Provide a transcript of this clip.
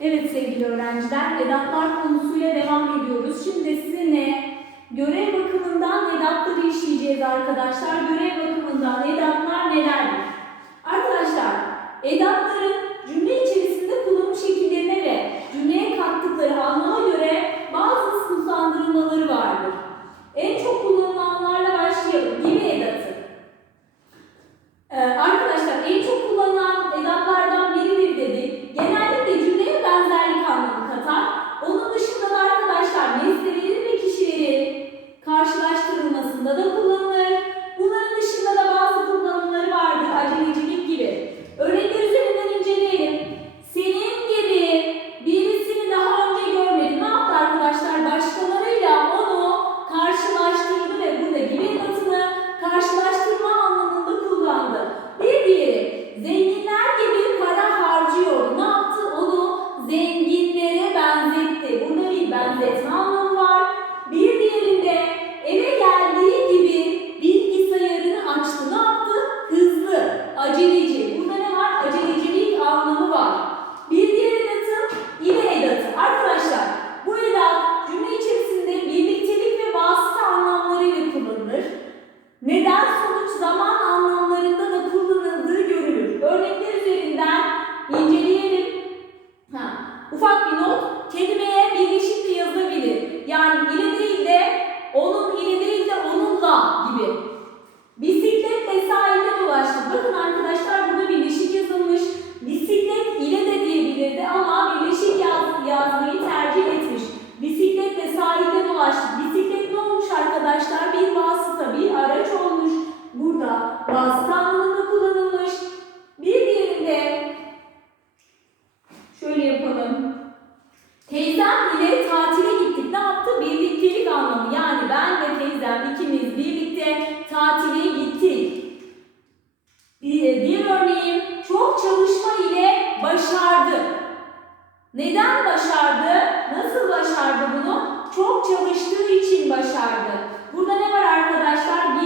Evet sevgili öğrenciler, edatlar konusuyla devam ediyoruz. Şimdi sizinle görev bakımından edatları işleyeceğiz arkadaşlar. Görev çalıştığı için başardı. Burada ne var arkadaşlar?